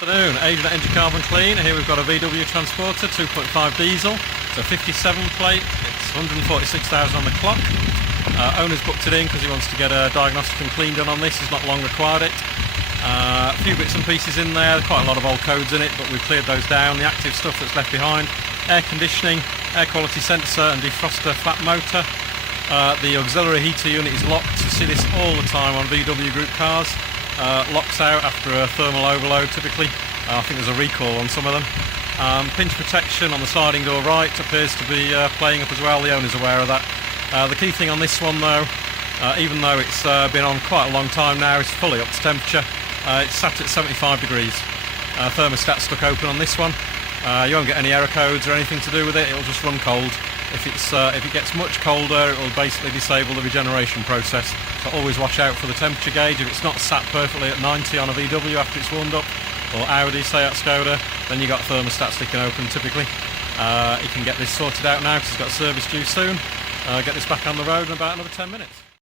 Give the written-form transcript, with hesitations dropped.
Good afternoon, Adrian at Engine Carbon Clean. Here we've got a VW Transporter 2.5 diesel. It's a 57 plate, it's 146,000 on the clock. Owner's booked it in because he wants to get a diagnostic and clean done on this. He's not long required it. A few bits and pieces in there, quite a lot of old codes in it, but we've cleared those down. The active stuff that's left behind: air conditioning, air quality sensor and defroster flat motor. The auxiliary heater unit is locked. You see this all the time on VW group cars. Locks out after a thermal overload typically. I think there's a recall on some of them. Pinch protection on the sliding door right appears to be playing up as well. The owner's aware of that. The key thing on this one though, even though it's been on quite a long time now, it's fully up to temperature. It's sat at 75 degrees. Thermostat stuck open on this one. You won't get any error codes or anything to do with it. It'll just run cold. If it gets much colder, it will basically disable the regeneration process. So always watch out for the temperature gauge. If it's not sat perfectly at 90 on a VW after it's warmed up, or Audi, Seat, Skoda, then you got thermostat sticking open typically. You can get this sorted out now because it's got service due soon. Get this back on the road in about another 10 minutes.